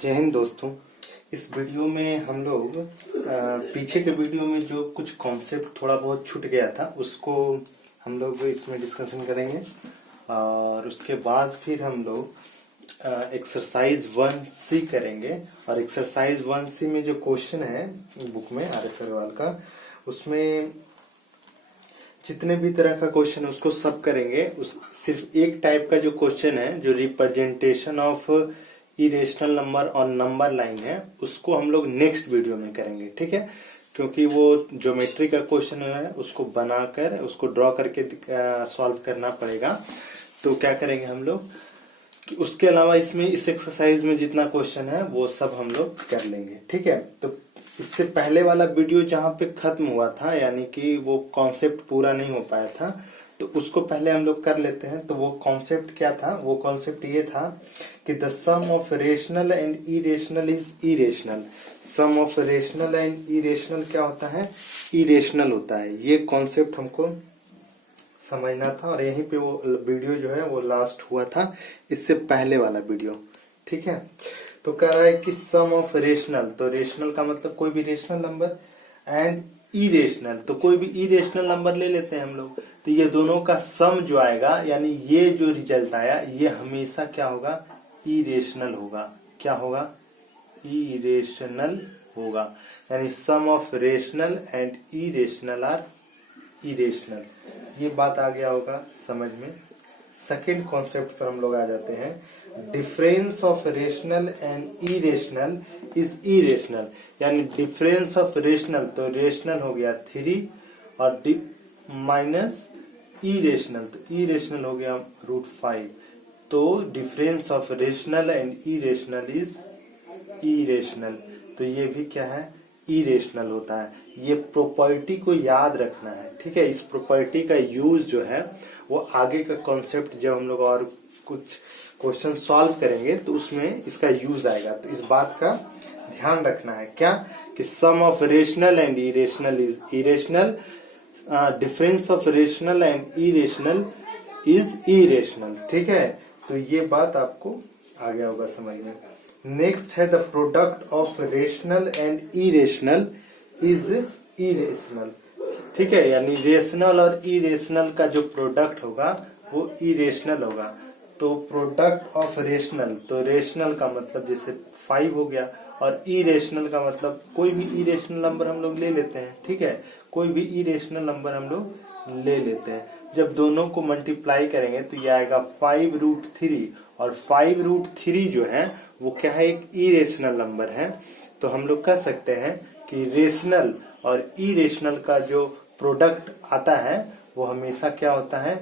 जय हिंद दोस्तों। इस वीडियो में हम लोग पीछे के वीडियो में जो कुछ कॉन्सेप्ट थोड़ा बहुत छूट गया था उसको हम लोग इसमें डिस्कशन करेंगे और उसके बाद फिर हम लोग एक्सरसाइज 1C करेंगे। और एक्सरसाइज 1C में जो क्वेश्चन है बुक में RS अग्रवाल का, उसमें जितने भी तरह का क्वेश्चन है उसको सब करेंगे। सिर्फ एक टाइप का जो क्वेश्चन है जो रिप्रेजेंटेशन ऑफ इरेशनल नंबर और नंबर लाइन है उसको हम लोग नेक्स्ट वीडियो में करेंगे, ठीक है। क्योंकि वो ज्योमेट्री का क्वेश्चन है उसको बनाकर उसको ड्रॉ करके सॉल्व करना पड़ेगा। तो क्या करेंगे हम लोग कि उसके अलावा इसमें इस एक्सरसाइज में जितना क्वेश्चन है वो सब हम लोग कर लेंगे, ठीक है। तो इससे पहले वाला वीडियो जहां पे खत्म हुआ था यानी कि वो कॉन्सेप्ट पूरा नहीं हो पाया था तो उसको पहले हम लोग कर लेते हैं। तो वो कॉन्सेप्ट क्या था? वो कॉन्सेप्ट ये था कि the sum of rational and irrational is irrational. Sum of rational and irrational क्या होता है? इरेशनल होता है। ये कॉन्सेप्ट हमको समझना था और यहीं पे वो वीडियो जो है वो लास्ट हुआ था, इससे पहले वाला वीडियो, ठीक है। तो कह रहा है कि सम ऑफ रेशनल, तो रेशनल का मतलब कोई भी रेशनल नंबर, एंड इरेशनल तो कोई भी इरेशनल नंबर ले लेते हैं हम लोग। तो ये दोनों का सम जो आएगा यानी ये जो रिजल्ट आया ये हमेशा क्या होगा? इरेशनल होगा। क्या होगा? इरेशनल होगा। यानी sum of rational and irrational are irrational. ये बात आ गया होगा समझ में। सेकेंड कॉन्सेप्ट पर हम लोग आ जाते हैं। Difference of rational and irrational is irrational. यानी डिफरेंस ऑफ रेशनल, तो रेशनल हो गया 3 और माइनस इरेशनल, तो इरेशनल हो गया √5। तो difference of rational and irrational is irrational. तो ये भी क्या है? इरेशनल होता है। ये प्रॉपर्टी को याद रखना है, ठीक है। इस प्रॉपर्टी का यूज जो है वो आगे का कॉन्सेप्ट जब हम लोग और कुछ क्वेश्चन सॉल्व करेंगे तो उसमें इसका यूज आएगा। तो इस बात का ध्यान रखना है क्या कि sum of rational and irrational is irrational, difference of rational and irrational is irrational, ठीक है। तो ये बात आपको आ गया होगा समझ में। नेक्स्ट है the product of rational and irrational is irrational, ठीक है। यानी रेशनल और इरेशनल का जो प्रोडक्ट होगा वो इरेशनल होगा। तो प्रोडक्ट ऑफ रेशनल, तो रेशनल का मतलब जैसे 5 हो गया और इरेशनल का मतलब कोई भी इरेशनल नंबर हम लोग ले लेते हैं, ठीक है। कोई भी इरेशनल नंबर हम लोग ले लेते हैं। जब दोनों को मल्टीप्लाई करेंगे तो ये आएगा 5√3 और 5√3 जो है वो क्या है? एक इरेशनल नंबर है। तो हम लोग कह सकते हैं कि रेशनल और इरेशनल का जो प्रोडक्ट आता है वो हमेशा क्या होता है?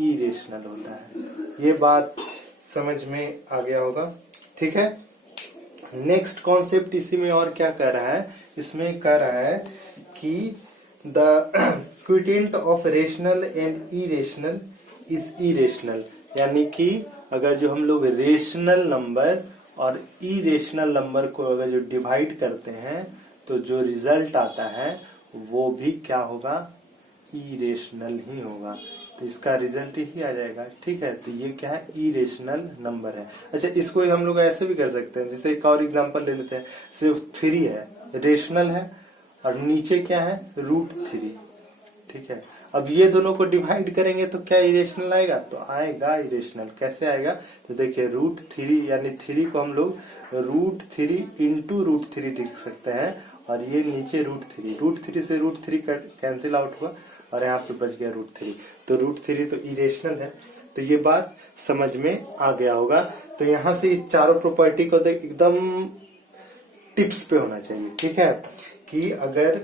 इरेशनल होता है। ये बात समझ में आ गया होगा, ठीक है। नेक्स्ट कॉन्सेप्ट इसी में और क्या कह रहा है? इसमें कह रहा है कि the quotient of rational and irrational is irrational. यानी कि अगर जो हम लोग रेशनल नंबर और इरेशनल नंबर को अगर जो डिवाइड करते हैं तो जो रिजल्ट आता है वो भी क्या होगा? इरेशनल ही होगा। तो इसका रिजल्ट ही आ जाएगा, ठीक है। तो ये क्या है? इरेशनल नंबर है। अच्छा, इसको हम लोग ऐसे भी कर सकते हैं। जैसे एक और एग्जांपल ले लेते हैं। सिर्फ 3 है, रेशनल है और नीचे क्या है? √3, ठीक है। अब ये दोनों को डिवाइड करेंगे तो क्या इरेशनल आएगा? तो आएगा इरेशनल। कैसे आएगा? तो देखिए √3 यानी 3 को हम लोग √3 इंटू √3 लिख सकते हैं और ये नीचे √3 से √3 कैंसिल आउट हुआ और यहाँ पे बच गया √3। तो √3 तो इरेशनल है। तो ये बात समझ में आ गया होगा। तो यहाँ से इस चारों प्रॉपर्टी को एकदम टिप्स पे होना चाहिए, ठीक है। कि अगर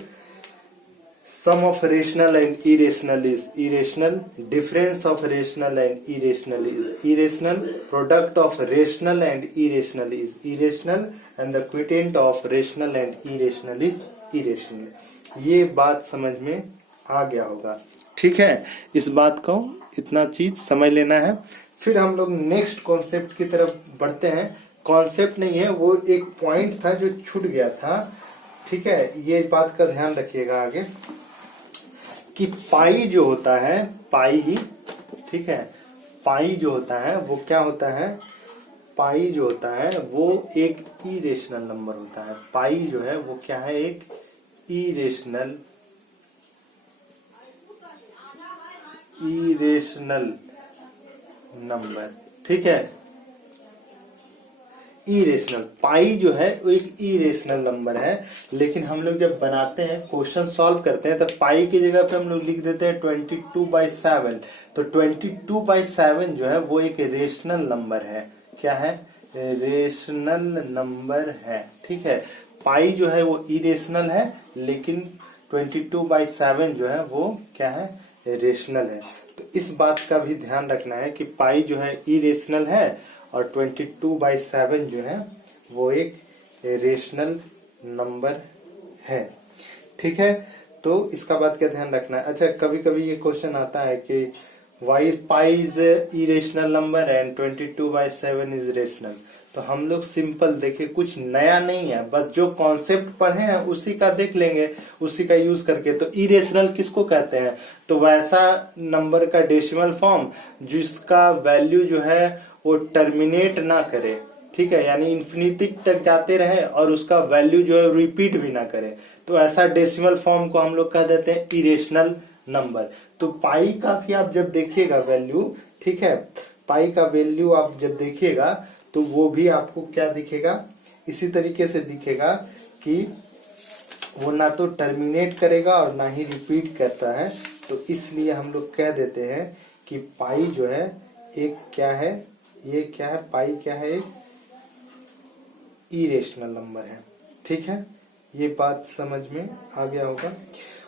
sum of rational and irrational is irrational, difference of rational and irrational is irrational, product of rational and irrational is irrational and the quotient of rational and irrational is irrational. ये बात समझ में आ गया होगा, ठीक है। इस बात को इतना चीज समझ लेना है। फिर हम लोग नेक्स्ट कॉन्सेप्ट की तरफ बढ़ते हैं। कॉन्सेप्ट नहीं है, वो एक पॉइंट था जो छूट गया था, ठीक है। ये बात का ध्यान रखिएगा आगे कि पाई जो होता है, पाई, ठीक है, पाई जो होता है वो क्या होता है? पाई जो होता है वो एक इरेशनल नंबर होता है। पाई जो है वो क्या है, एक इरेशनल नंबर, ठीक है। इरेशनल पाई जो है वो एक इरेशनल नंबर है, लेकिन हम लोग जब बनाते हैं क्वेश्चन सॉल्व करते हैं तो पाई की जगह पे हम लोग लिख देते हैं 22/7। तो 22/7 जो है वो एक रेशनल नंबर है। क्या है, रेशनल नंबर है, ठीक है। पाई जो है वो इरेशनल है, लेकिन 22/7 जो है वो क्या है, रेशनल है। तो इस बात का भी ध्यान रखना है कि पाई जो है इरेशनल है और 22/7 जो है वो एक रेशनल नंबर है, ठीक है। तो इसका बात का ध्यान रखना है। अच्छा, कभी कभी ये क्वेश्चन आता है कि why pi is irrational number and 22/7 is rational. तो हम लोग सिंपल देखिए, कुछ नया नहीं है, बस जो कॉन्सेप्ट पढ़े हैं उसी का देख लेंगे, उसी का यूज करके। तो इरेशनल किसको कहते हैं, तो वैसा नंबर का डेसिमल फॉर्म जिसका वैल्यू जो है वो टर्मिनेट ना करे, ठीक है, यानी इन्फिनिटी तक जाते रहे और उसका वैल्यू जो है रिपीट भी ना करे। तो ऐसा डेसिमल फॉर्म को हम लोग कह देते हैं इरेशनल नंबर। तो पाई का भी आप जब देखिएगा वैल्यू, ठीक है, पाई का वैल्यू आप जब देखिएगा तो वो भी आपको क्या दिखेगा, इसी तरीके से दिखेगा कि वो ना तो टर्मिनेट करेगा और ना ही रिपीट करता है। तो इसलिए हम लोग कह देते हैं कि पाई जो है एक क्या है, ये क्या है, पाई क्या है, एक इरेशनल नंबर है, ठीक है। ये बात समझ में आ गया होगा।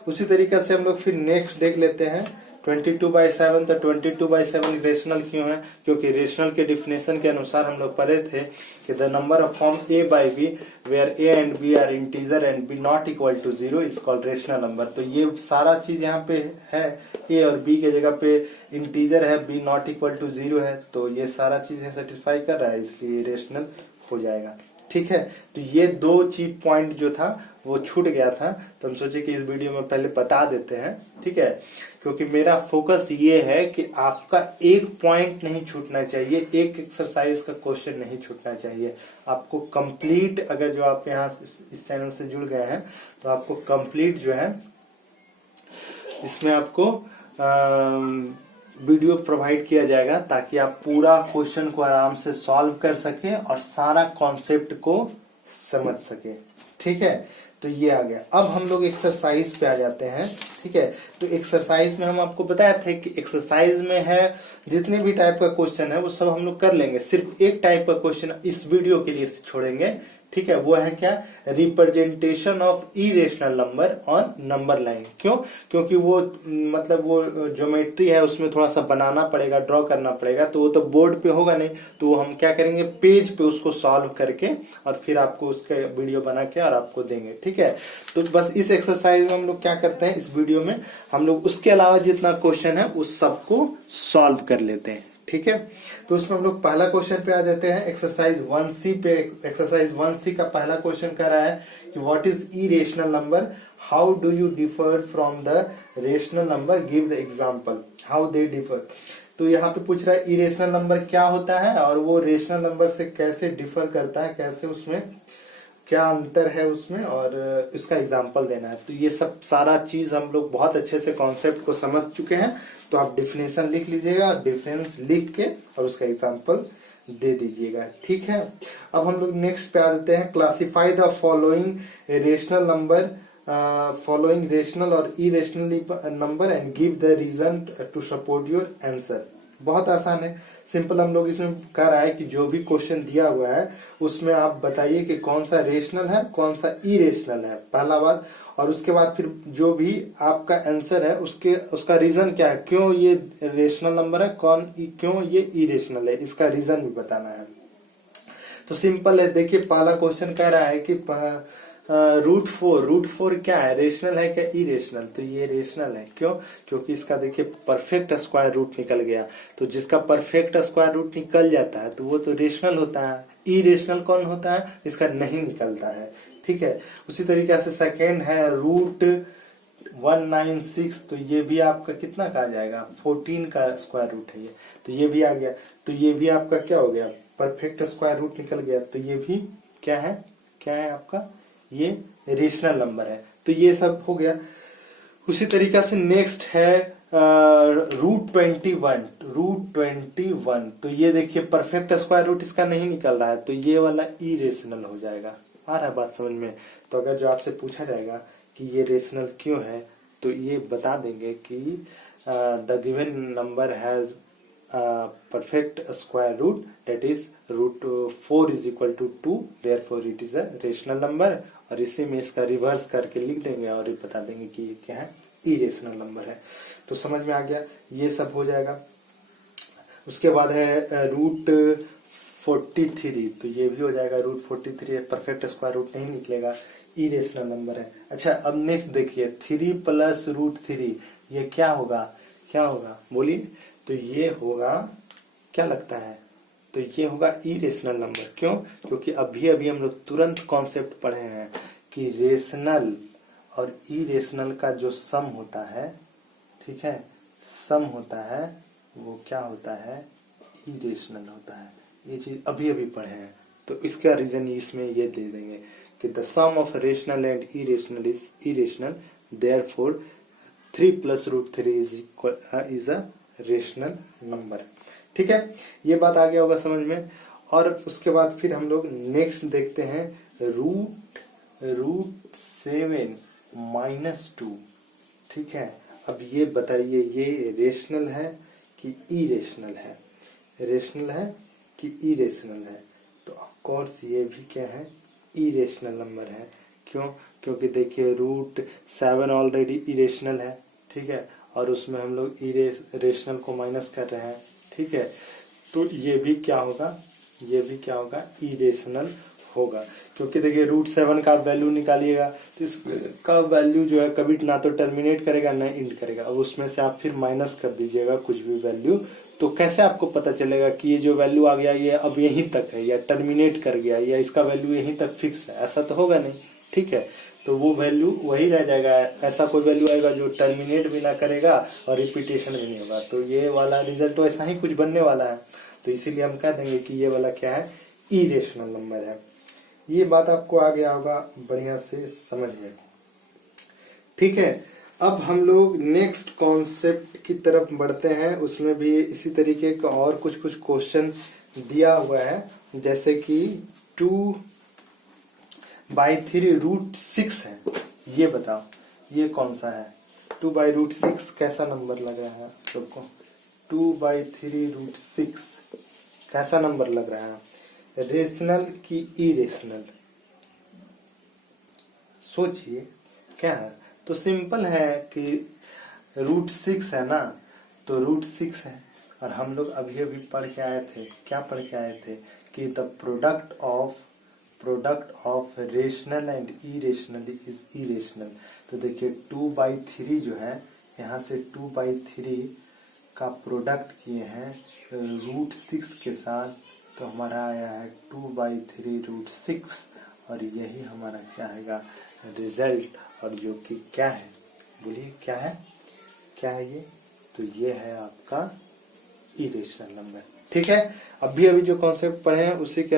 उसी तरीके से हम लोग फिर नेक्स्ट देख लेते हैं 22/7। तो 22/7 रेशनल क्यों है, क्योंकि रेशनल के डिफिनेशन के अनुसार हम लोग पढ़े थे कि the number of form a by b where a and b are integer and b not equal to 0 is called rational number. तो ये सारा चीज यहाँ पे है, a और b के जगह पे इंटीजर है, b नॉट इक्वल टू 0 है, तो ये सारा चीज सेटिस्फाई कर रहा है, इसलिए रेशनल हो जाएगा, ठीक है। तो ये दो चीज पॉइंट जो था वो छूट गया था, तो हम सोचे कि इस वीडियो में पहले बता देते हैं, ठीक है। क्योंकि मेरा फोकस ये है कि आपका एक पॉइंट नहीं छूटना चाहिए, एक एक्सरसाइज का क्वेश्चन नहीं छूटना चाहिए। आपको कंप्लीट, अगर जो आप यहाँ इस चैनल से जुड़ गए हैं तो आपको कंप्लीट जो है इसमें आपको वीडियो प्रोवाइड किया जाएगा ताकि आप पूरा क्वेश्चन को आराम से सॉल्व कर सके और सारा कॉन्सेप्ट को समझ सके, ठीक है। तो ये आ गया। अब हम लोग एक्सरसाइज पे आ जाते हैं, ठीक है। तो एक्सरसाइज में हम आपको बताया था कि एक्सरसाइज में है जितने भी टाइप का क्वेश्चन है वो सब हम लोग कर लेंगे, सिर्फ एक टाइप का क्वेश्चन इस वीडियो के लिए छोड़ेंगे, ठीक है। वो है क्या, representation of irrational number on number line. क्यों, क्योंकि वो मतलब वो ज्योमेट्री है, उसमें थोड़ा सा बनाना पड़ेगा, ड्रॉ करना पड़ेगा, तो वो तो बोर्ड पे होगा नहीं, तो हम क्या करेंगे, पेज पे उसको सॉल्व करके और फिर आपको उसका वीडियो बना के और आपको देंगे, ठीक है। तो बस इस एक्सरसाइज में हम लोग क्या करते हैं, इस वीडियो में हम लोग उसके अलावा जितना क्वेश्चन है उस सबको सॉल्व कर लेते हैं, ठीक है। तो उसमें हम लोग पहला क्वेश्चन पे आ जाते हैं, एक्सरसाइज 1C पे। एक्सरसाइज 1C का पहला क्वेश्चन कह रहा है कि what is irrational number, how do you differ from the rational number, give the example how they differ. तो यहाँ पे पूछ रहा है इरेशनल नंबर क्या होता है और वो रेशनल नंबर से कैसे डिफर करता है, कैसे उसमें क्या अंतर है उसमें, और इसका एग्जाम्पल देना है। तो ये सब सारा चीज हम लोग बहुत अच्छे से कॉन्सेप्ट को समझ चुके हैं। तो आप डिफिनेशन लिख लीजिएगा, डिफरेंस लिख के और उसका एग्जाम्पल दे दीजिएगा, ठीक है। अब हम लोग नेक्स्ट पे आ जाते हैं, classify the following rational number, following rational और irrational number and give the reason to support your answer. बहुत आसान है, सिंपल। हम लोग इसमें कह रहा है कि जो भी क्वेश्चन दिया हुआ है उसमें आप बताइए कि कौन सा रेशनल है, कौन सा इरेशनल है, पहला बात। और उसके बाद फिर जो भी आपका आंसर है उसका रीजन क्या है, क्यों ये रेशनल नंबर है, क्यों ये इरेशनल है, इसका रीजन भी बताना है। तो सिंपल है, देखिए पहला क्वेश्चन कह रहा है कि √4 क्या है, रेशनल है क्या इरेशनल। तो ये रेशनल है, क्यों, क्योंकि इसका देखिए परफेक्ट स्क्वायर रूट निकल गया। तो जिसका परफेक्ट स्क्वायर रूट निकल जाता है तो वो तो रेशनल होता है। इरेशनल कौन होता है, इसका नहीं निकलता है, ठीक है। उसी तरीके से सेकेंड है √196, तो ये भी आपका कितना का आ जाएगा, 14 का स्क्वायर रूट है ये, तो ये भी आ गया। तो ये भी आपका क्या हो गया, परफेक्ट स्क्वायर रूट निकल गया, तो ये भी क्या है आपका, ये रेशनल नंबर है। तो ये सब हो गया। उसी तरीका से नेक्स्ट है √21। तो ये देखिए परफेक्ट स्क्वायर रूट इसका नहीं निकल रहा है, तो ये वाला इरेशनल हो जाएगा। आ रहा है बात समझ में? तो अगर जो आपसे पूछा जाएगा कि ये रेशनल क्यों है, तो ये बता देंगे कि the given number has perfect square root, that is √4 is equal to 2, therefore it is a rational number। और इसी में इसका रिवर्स करके लिख देंगे और ये बता देंगे कि ये क्या है, इरेशनल नंबर है। तो समझ में आ गया, ये सब हो जाएगा। उसके बाद है √43, तो ये भी हो जाएगा √43 परफेक्ट स्क्वायर रूट नहीं निकलेगा, इरेशनल नंबर है। अच्छा, अब नेक्स्ट देखिए 3 + √3, ये क्या होगा बोलिए? तो ये होगा, क्या लगता है, तो ये होगा इरेशनल नंबर। क्यों? क्योंकि अभी हम लोग तुरंत कॉन्सेप्ट पढ़े हैं कि रेशनल और इरेशनल का जो सम होता है, ठीक है, सम होता है वो क्या होता है, इरेशनल होता है। ये चीज अभी पढ़े हैं, तो इसका रीजन इसमें ये दे देंगे कि the sum of rational and irrational is irrational, therefore 3 + √3 is a rational number. ठीक है, ये बात आ गया होगा समझ में। और उसके बाद फिर हम लोग नेक्स्ट देखते हैं √7 - 2। ठीक है, अब ये बताइए ये रेशनल है कि इरेशनल है? रेशनल है कि इरेशनल है? तो ऑफ कोर्स ये भी क्या है, इरेशनल नंबर है। क्यों? क्योंकि देखिए √7 ऑलरेडी इरेशनल है, ठीक है, और उसमें हम लोग रेशनल को माइनस कर रहे हैं, ठीक है, तो ये भी क्या होगा, इरेशनल होगा। क्योंकि देखिए √7 का वैल्यू निकालिएगा तो इसका वैल्यू जो है कभी ना तो टर्मिनेट करेगा ना इंड करेगा। अब उसमें से आप फिर माइनस कर दीजिएगा कुछ भी वैल्यू, तो कैसे आपको पता चलेगा कि ये जो वैल्यू आ गया ये अब यहीं तक है या टर्मिनेट कर गया या इसका वैल्यू यहीं तक फिक्स है? ऐसा तो होगा नहीं, ठीक है, तो वो वैल्यू वही रह जाएगा। ऐसा कोई वैल्यू आएगा जो टर्मिनेट भी ना करेगा और रिपीटेशन भी नहीं होगा, तो ये वाला रिजल्ट तो ऐसा ही कुछ बनने वाला है। तो इसीलिए हम कह देंगे कि ये वाला क्या है, इरेशनल नंबर है। ये बात आपको आ गया होगा बढ़िया से समझ में, ठीक है। अब हम लोग नेक्स्ट कॉन्सेप्ट की तरफ बढ़ते हैं। उसमें भी इसी तरीके का और कुछ क्वेश्चन दिया हुआ है, जैसे कि 2/3 √6 है। ये बताओ ये कौन सा है? 2/√6 कैसा नंबर लग रहा है आप लोग को? 2/3 √6 कैसा नंबर लग रहा है? रेशनल की इरेशनल? सोचिए क्या है। तो सिंपल है कि √6 है ना, तो √6 है। और हम लोग अभी पढ़ के आए थे, क्या पढ़ के आए थे कि the product of rational and irrational is irrational. तो देखिए 2/3 जो है, यहाँ से 2/3 का प्रोडक्ट किए हैं √6 के साथ, तो हमारा आया है 2/3 √6, और यही हमारा क्या है रिजल्ट। और जो कि क्या है, बोलिए क्या है ये? तो ये है आपका इरेशनल नंबर, ठीक है। अभी जो कॉन्सेप्ट पढ़े हैं उसी के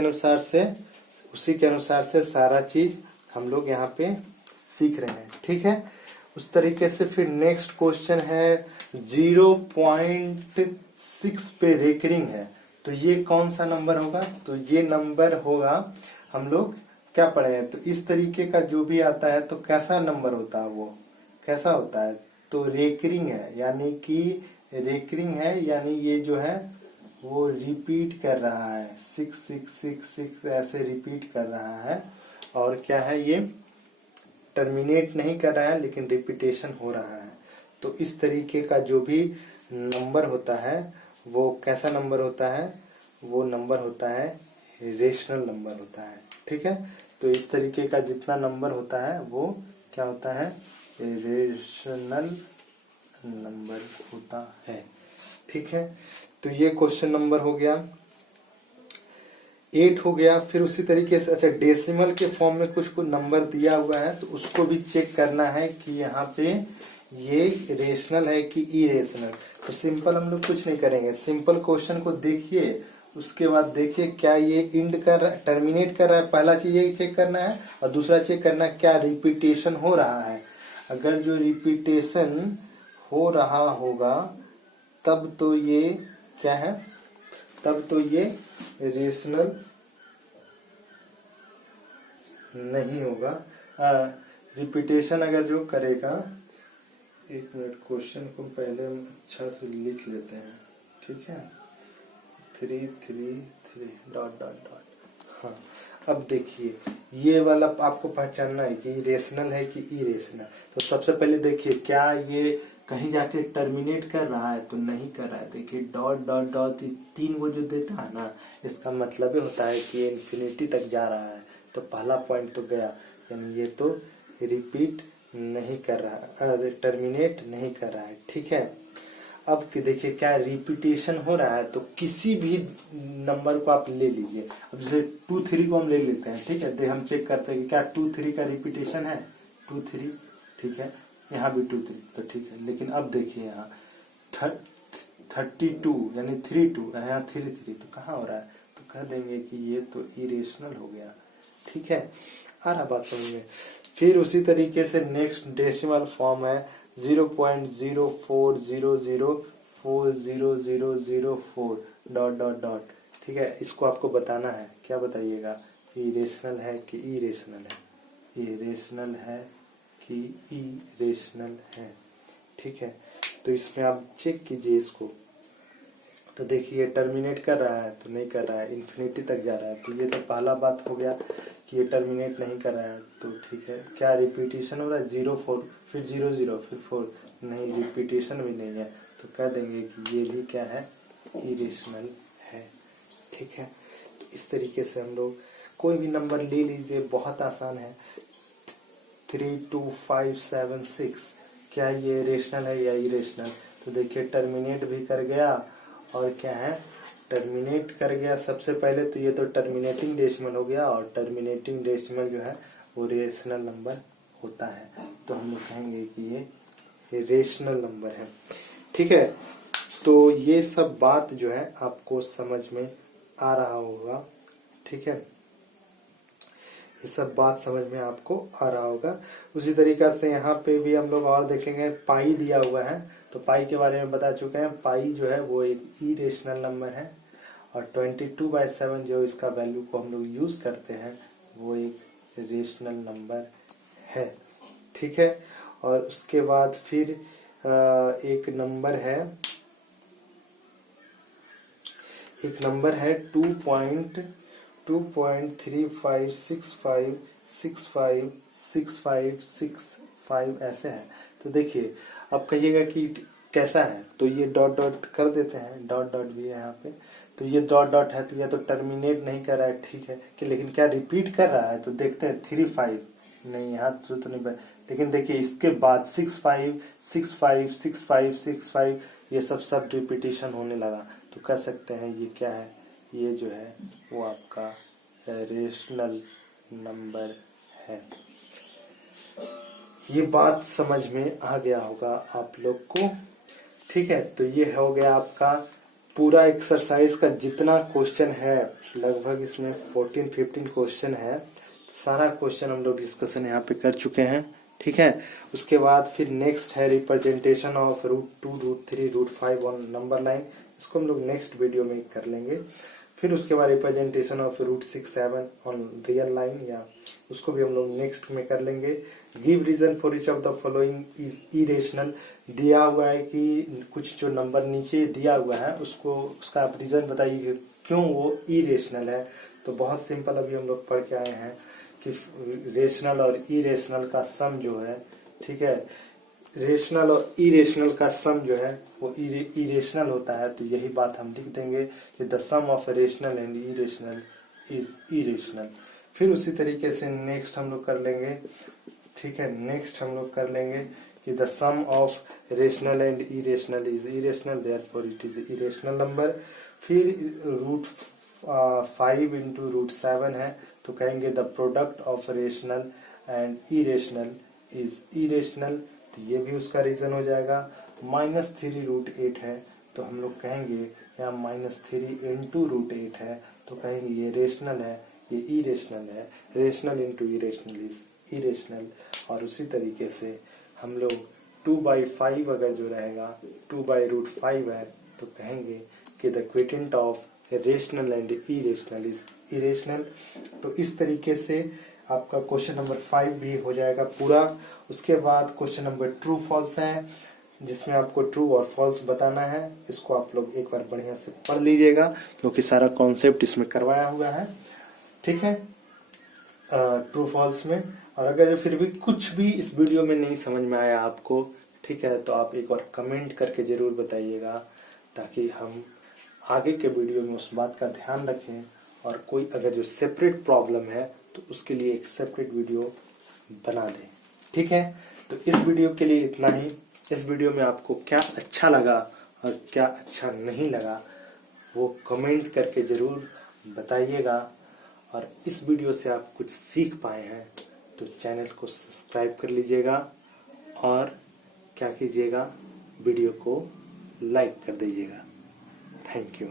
अनुसार से सारा चीज हम लोग यहाँ पे सीख रहे हैं, ठीक है। उस तरीके से फिर नेक्स्ट क्वेश्चन है 0.6 पे रेकरिंग है, तो ये कौन सा नंबर होगा? तो ये नंबर होगा, हम लोग क्या पढ़े हैं, तो इस तरीके का जो भी आता है तो कैसा नंबर होता है, वो कैसा होता है? तो रेकरिंग है, यानी ये जो है वो रिपीट कर रहा है, 6 ऐसे रिपीट कर रहा है। और क्या है, ये टर्मिनेट नहीं कर रहा है लेकिन रिपीटेशन हो रहा है। तो इस तरीके का जो भी नंबर होता है वो कैसा नंबर होता है? वो नंबर होता है रेशनल नंबर होता है, ठीक है। तो इस तरीके का जितना नंबर होता है वो क्या होता है? रेशनल नंबर होता है, ठीक है। तो ये क्वेश्चन नंबर हो गया 8 हो गया। फिर उसी तरीके से अच्छा डेसिमल के फॉर्म में कुछ नंबर दिया हुआ है, तो उसको भी चेक करना है कि यहाँ पे ये रेशनल है कि इरेशनल। तो सिंपल हम लोग कुछ नहीं करेंगे, सिंपल क्वेश्चन को देखिए उसके बाद देखिए क्या ये इंड कर टर्मिनेट कर रहा है, पहला चीज ये चेक करना है, और दूसरा चेक करना है क्या रिपीटेशन हो रहा है। अगर जो रिपीटेशन हो रहा होगा तब तो ये क्या है, तब तो ये रेशनल नहीं होगा। रिपीटेशन अगर जो करेगा, एक मिनट क्वेश्चन को पहले हम अच्छा से लिख लेते हैं, ठीक है। 3 3 3 डॉट डॉट डॉट। हाँ, अब देखिए ये वाला आपको पहचानना है कि रेशनल है कि इरेशनल। तो सबसे पहले देखिए क्या ये कहीं जाके टर्मिनेट कर रहा है, तो नहीं कर रहा है। देखिए डॉट डॉट डॉट 3 वो जो देता है ना, इसका मतलब ये होता है कि इन्फिनिटी तक जा रहा है। तो पहला पॉइंट तो गया, यानी ये तो रिपीट नहीं कर रहा है, टर्मिनेट नहीं कर रहा है, ठीक है। अब देखिए क्या रिपीटेशन हो रहा है, तो किसी भी नंबर को आप ले लीजिए। अब जैसे 2 3 को हम ले लेते हैं, ठीक है। हम चेक करते हैं कि क्या 2 3 का रिपीटेशन है, 2 3, ठीक है। यहाँ भी 2 3 तो ठीक है। लेकिन अब देखिए यहाँ 32 यानी 3 2, यहाँ 3 3, तो कहाँ हो रहा है, तो कह देंगे कि ये तो इरेशनल हो गया, ठीक है। आ रहा बात समझ में। फिर उसी तरीके से नेक्स्ट डेसिमल फॉर्म है 0.0400400004 डॉट डॉट डॉट, ठीक है। इसको आपको बताना है, क्या बताइएगा, इरेशनल है कि इरेशनल है, इरेशनल है कि इरेशनल है, ठीक है। तो इसमें आप चेक कीजिए इसको। तो देखिए टर्मिनेट कर रहा है तो नहीं कर रहा है, इन्फिनिटी तक जा रहा है, तो ये तो पहला बात हो गया कि ये टर्मिनेट नहीं कर रहा है, तो ठीक है। क्या रिपीटेशन हो रहा है, 0 4 फिर 0 0 फिर 4, नहीं रिपीटेशन भी नहीं है, तो कह देंगे कि ये भी क्या है, इरेशनल है, ठीक है। तो इस तरीके से हम लोग कोई भी नंबर ले लीजिए, बहुत आसान है। 3 2 5 7 6, क्या ये रेशनल है या इरेशनल। तो देखिए टर्मिनेट भी कर गया, और क्या है, टर्मिनेट कर गया सबसे पहले, तो ये तो टर्मिनेटिंग डेसिमल हो गया, और टर्मिनेटिंग डेसिमल जो है वो रेशनल नंबर होता है, तो हम लोग कहेंगे कि ये रेशनल नंबर है, ठीक है। तो ये सब बात जो है आपको समझ में आ रहा होगा, ठीक है। ये सब बात समझ में आपको आ रहा होगा। उसी तरीका से यहाँ पे भी हम लोग और देखेंगे, पाई दिया हुआ है, तो पाई के बारे में बता चुके हैं। पाई जो है वो एक इरेशनल नंबर है, और 22/7 जो इसका वैल्यू को हम लोग यूज करते हैं वो एक रेशनल नंबर है, ठीक है। और उसके बाद फिर एक नंबर है 2.3565656565 ऐसे है। तो देखिए अब कहिएगा कि कैसा है, तो ये डॉट डॉट कर देते हैं, डॉट डॉट भी है यहाँ पे, तो ये डॉट डॉट है, तो यह तो टर्मिनेट नहीं कर रहा है, ठीक है। कि लेकिन क्या रिपीट कर रहा है, तो देखते हैं 3 5, नहीं यहाँ तो नहीं, लेकिन देखिए इसके बाद 6 5 6 5 6 5 6 5 ये सब रिपीटेशन होने लगा, तो कह सकते हैं ये क्या है, ये जो है वो आपका रेशनल नंबर है। ये बात समझ में आ गया होगा आप लोग को, ठीक है। तो ये हो गया आपका पूरा एक्सरसाइज का जितना क्वेश्चन है, लगभग इसमें 14-15 क्वेश्चन है। सारा क्वेश्चन हम लोग डिस्कशन यहाँ पे कर चुके हैं, ठीक है। उसके बाद फिर नेक्स्ट है representation of √2 √3 √5 on number line, इसको हम लोग नेक्स्ट वीडियो में कर लेंगे। फिर उसके बाद representation of √6 7 on real line, या उसको भी हम लोग नेक्स्ट में कर लेंगे। Give reason for each of the following is irrational, दिया हुआ है कि कुछ जो नंबर नीचे दिया हुआ है उसको, उसका आप रीजन बताइए क्यों वो इरेशनल है। तो बहुत सिंपल अभी हम लोग पढ़ के आए हैं कि रेशनल और इरेशनल का सम जो है, ठीक है, रेशनल और इरेशनल का सम जो है वो इरेशनल होता है। तो यही बात हम लिख देंगे कि the sum of rational and irrational is irrational. फिर उसी तरीके से नेक्स्ट हम लोग कर लेंगे, ठीक है, नेक्स्ट हम लोग कर लेंगे कि the sum of rational and irrational is irrational, therefore it is irrational number. फिर √5 into √7 है, तो कहेंगे the product of rational and irrational is irrational, तो ये भी उसका रीजन हो जाएगा। -3 √8 है, तो हम लोग कहेंगे यहाँ -3 × √8 है तो कहेंगे ये रेशनल है, ये इरेशनल है। Rational into irrational is irrational. और उसी तरीके से हम लोग 2/5 अगर जो रहेगा 2/√5 है तो कहेंगे कि the quotient of rational and irrational is irrational. तो इस तरीके से आपका क्वेश्चन नंबर 5 भी हो जाएगा पूरा। उसके बाद क्वेश्चन नंबर ट्रू फॉल्स है, जिसमें आपको ट्रू और फॉल्स बताना है। इसको आप लोग एक बार बढ़िया से पढ़ लीजिएगा क्योंकि सारा कॉन्सेप्ट इसमें करवाया हुआ है, ठीक है, ट्रू फॉल्स में। और अगर फिर भी कुछ भी इस वीडियो में नहीं समझ में आया आपको, ठीक है, तो आप एक बार कमेंट करके जरूर बताइएगा ताकि हम आगे के वीडियो में उस बात का ध्यान रखें। और कोई अगर जो सेपरेट प्रॉब्लम है तो उसके लिए एक सेपरेट वीडियो बना दें, ठीक है। तो इस वीडियो के लिए इतना ही। इस वीडियो में आपको क्या अच्छा लगा और क्या अच्छा नहीं लगा वो कमेंट करके जरूर बताइएगा। और इस वीडियो से आप कुछ सीख पाए हैं तो चैनल को सब्सक्राइब कर लीजिएगा और क्या कीजिएगा, वीडियो को लाइक कर दीजिएगा। Thank you.